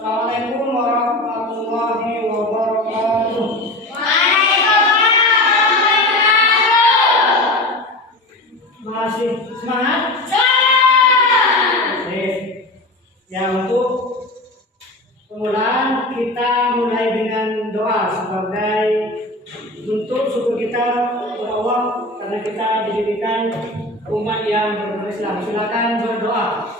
Assalamualaikum warahmatullahi wabarakatuh. Masih semangat? Ya, untuk permulaan kita mulai dengan doa sebagai untuk syukur kita kepada Allah karena kita dijadikan umat yang berislam. Silakan berdoa.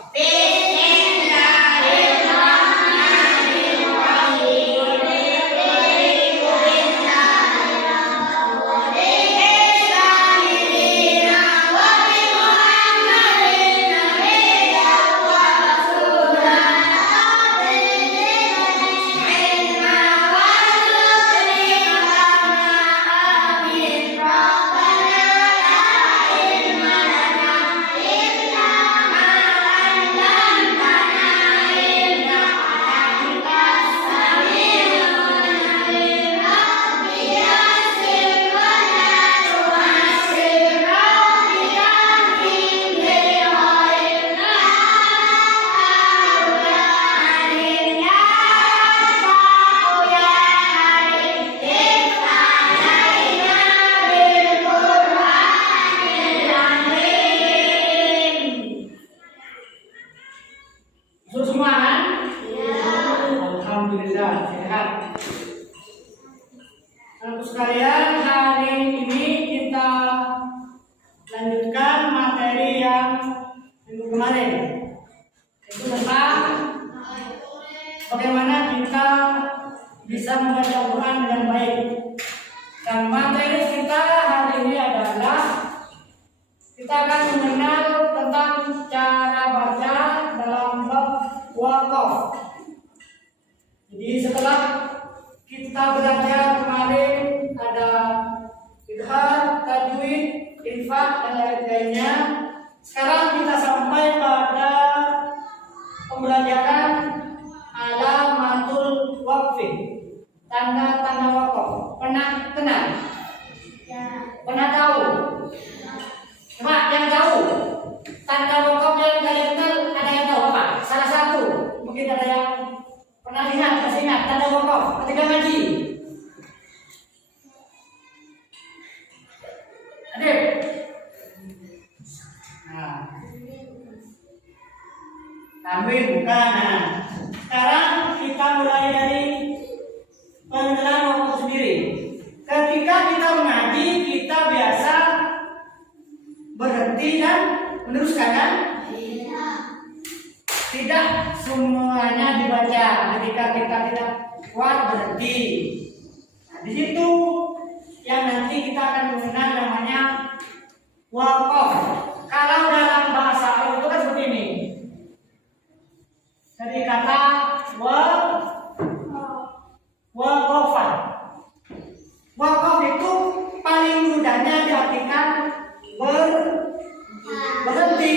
Semua kan? Alhamdulillah sehat. Anak sekalian, hari ini kita lanjutkan materi yang minggu kemarin, itu tentang bagaimana kita bisa membaca Al-Quran dengan baik. Dan materi kita hari ini adalah kita akan mengenal tentang cara baca dalam bab waqaf. Jadi setelah kita belajar kemarin ada idhar, tajwid, infaq dan lain-lainnya, sekarang kita sampai pada pembelajaran alamatul waqfi, tanda-tanda waqaf. Pernah kenal? Pernah tahu? Coba yang tahu tanda waqaf yang kalian kenal, ada yang tahu apa? Salah satu, mungkin ada yang pernah lihat, masih ingat tanda waqaf ketika ngaji. Adik. Nah, tanwin bukan. Nah, sekarang kita mulai dari pengenalan waqaf sendiri. Ketika kita mengaji, kita biasa berhenti dan meneruskan kan? Tidak semuanya dibaca. Ketika kita tidak kuat berhenti. Nah, di situ yang nanti kita akan mengenal namanya waqaf. Kalau dalam bahasa Arab itu kan seperti ini. Dari kata waqafa. Waqaf itu paling mudahnya diartikan berhenti.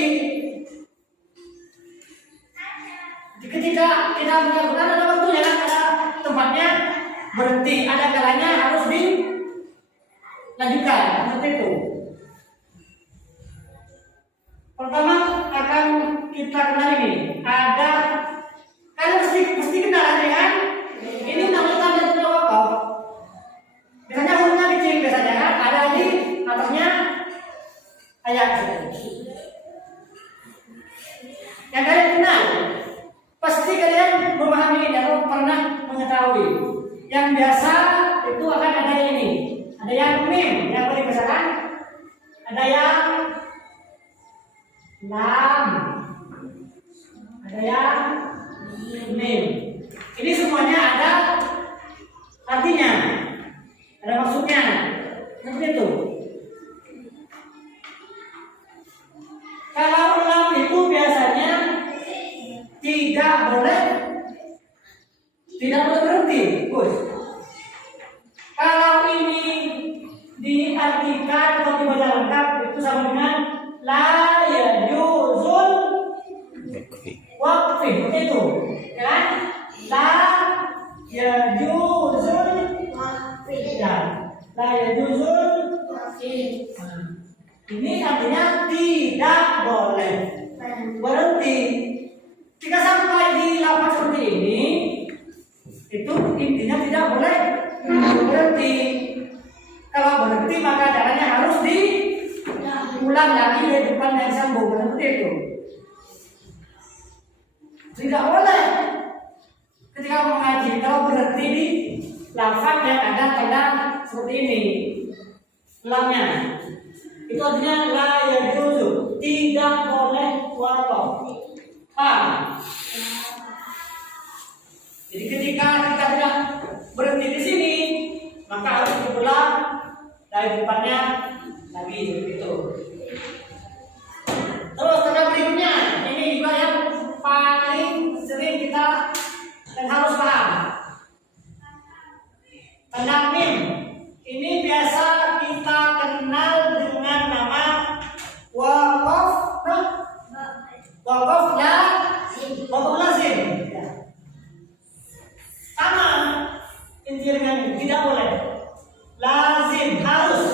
Ketika kita melakukan ada waktunya, ada tempatnya berhenti, ada kalanya harus dilanjutkan seperti itu. Pertama akan kita kenal ini. Ada kalian mesti kenal kan? Ini namanya tanda waqaf. Biasanya hurufnya kecil biasanya kan? Ada di atasnya ayat. Yang kalian kenal, pasti kalian memahami ini atau pernah mengetahui. Yang biasa itu akan ada yang ini, ada yang mim, yang paling biasa kan? Ada yang lam, ada yang mim. Ini semuanya ada artinya, ada maksudnya, seperti itu. Kalau lam itu biasanya tidak boleh berhenti, Gus. Kalau ini diartikan atau dibaca lengkap itu sama dengan la yajuzul waqfi, itu kan? La yajuzul waqfi, la yajuzul waqfi. Ini artinya tidak boleh berhenti. Jika sampai di lafaz seperti ini, itu intinya tidak boleh berhenti. Kalau berhenti maka caranya harus diulang lagi di depan yang sambung seperti itu. Tidak boleh ketika mengaji kalau berhenti di lafaz yang ada tanda seperti ini, lamnya itu artinya la yajuzu, tidak boleh waqaf. Jadi ketika kita tidak berhenti di sini maka harus diulang dari depannya lagi begitu. Terus tanda berikutnya ini juga yang paling sering kita dan harus paham. Tanda mim ini biasa kita kenal dengan nama waqaf, waqaf lazim. Sama intinya dengan ini, tidak boleh. Lazim harus.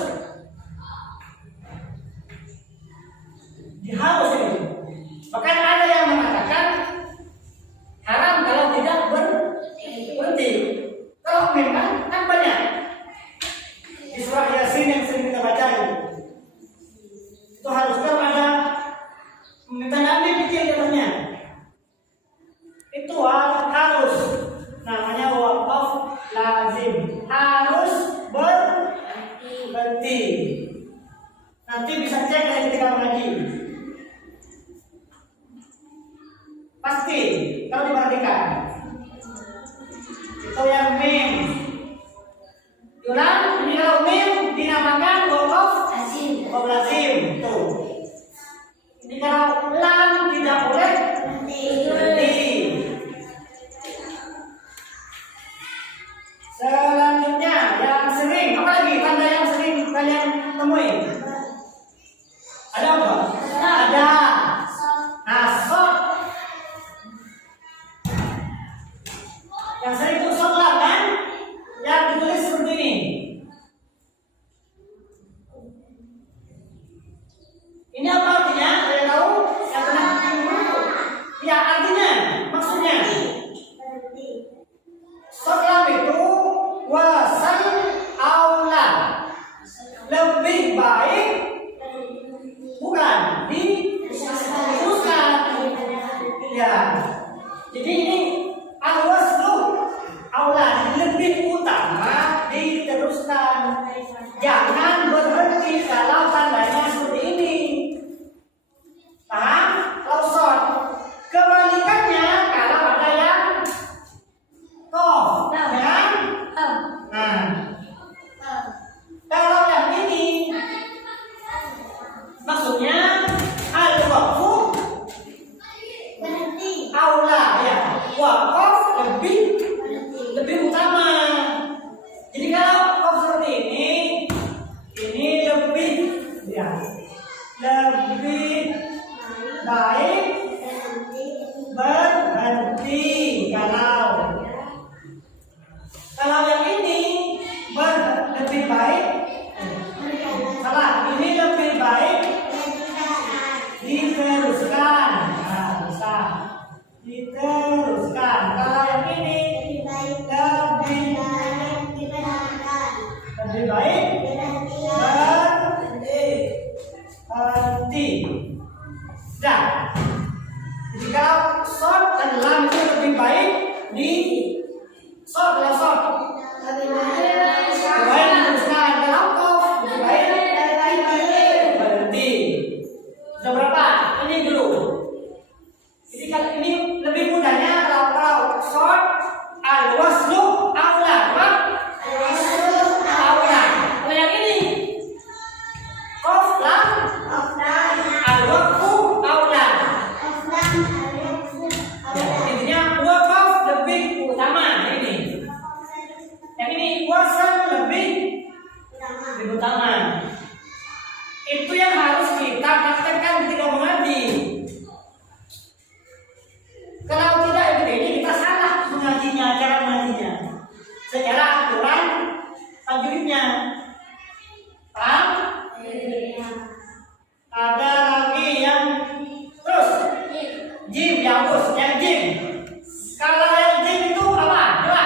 Harus ini. Bahkan ada yang mengatakan haram kalau tidak berhenti. Kalau memang kan banyak di surah Yasin yang sering kita baca itu harusnya ada tanda kecil katanya. Itu harus namanya waqaf lazim, harus berhenti. Nanti bisa cek dari ketika mengaji. Pasti kalau diperhatikan itu yang mim. Diulang, ini kalau mim dinamakan waqaf lazim. Tuh. Ini kalau lam tidak boleh berhenti. Selanjutnya yang sering, apa lagi tanda yang sering kalian temui? Ada apa? Ada. Nasab. Yang sering itu sodlam kan? Yang ditulis seperti ini. Ini apa artinya? Kalian tahu? Yang pernah ya artinya, maksudnya sodlam itu wasal aula, lebih baik bukan diteruskan. Ya. Jadi ini al-waslu aula, lebih utama diteruskan. Jangan berhenti kalau tandanya seperti ini. Paham? Langsung. Kebalikannya kalau ada yang kof, ya? Nah, kalau yang ini maksudnya al-waqfu aula, ya. Waqaf lebih utama. Jadi kalau kof seperti ini lebih, ya, lebih baik berhenti. Kalau yang ini lebih baik, salah, ini lebih baik diteruskan. Nah, bisa diteruskan. Kalau yang ini lebih baik berhenti. Dah. Jadi kalau short dan lam itu lebih baik di short, kalau short lebih baik diteruskan. Kalau kof lebih baik berhenti. Sudah berapa? Ini dulu. Jadi kalau ini lebih mudahnya kalau short al-waslu aula, apa? Aula. Kalau yang ini kof lam al-waqfu aula. Intinya waqaf lebih utama ini. Yang ini wasal lebih utama. Itu yang harus kita praktekkan ketika mengaji. Kalau tidak ini kita salah mengajinya, cara mengajinya. Secara aturan tajwidnya. Paham? Ada lagi yang terus jim, ya bos, yang jim. Kalau yang jim itu apa? Coba.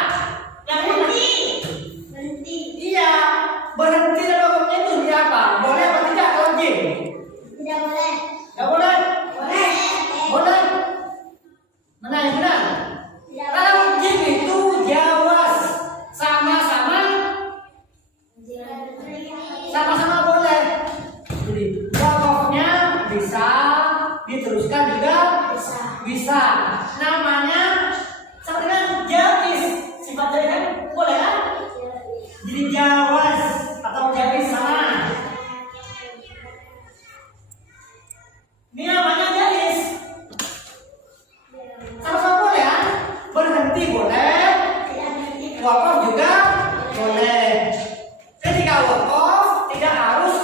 diteruskan juga bisa. Namanya seperti kan jawis, sifat dari kan boleh kan? Jadi jawas atau jawis sana. Ini namanya jawis. Sama-sama boleh ya? Berhenti boleh, wakaf juga boleh. Ketika wakaf tidak harus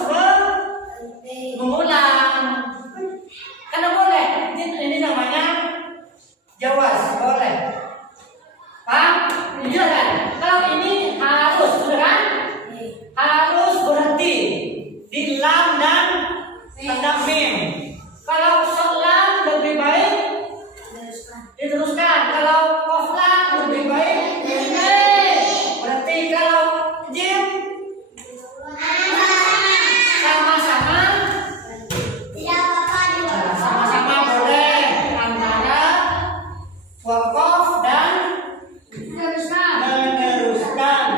mengulang, karena boleh. Ini namanya jawas, boleh. Paham? Iya kan? Kalau ini harus, betul kan? Harus berhenti di lam dan tanda mim. Kalau sholat lebih baik diteruskan. Kalau qaflah lebih baik berhenti. Kalau jim sama-sama sama-sama boleh antara wakaf dan meneruskan.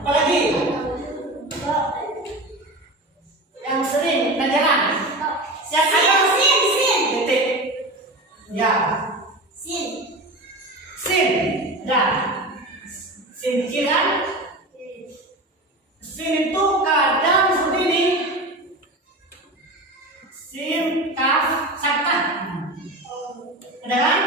Apalagi yang sering pelajaran yang ada titik ya sin ya sin kira sin itu kadang seperti ini, sin kaf sakta, ada kan?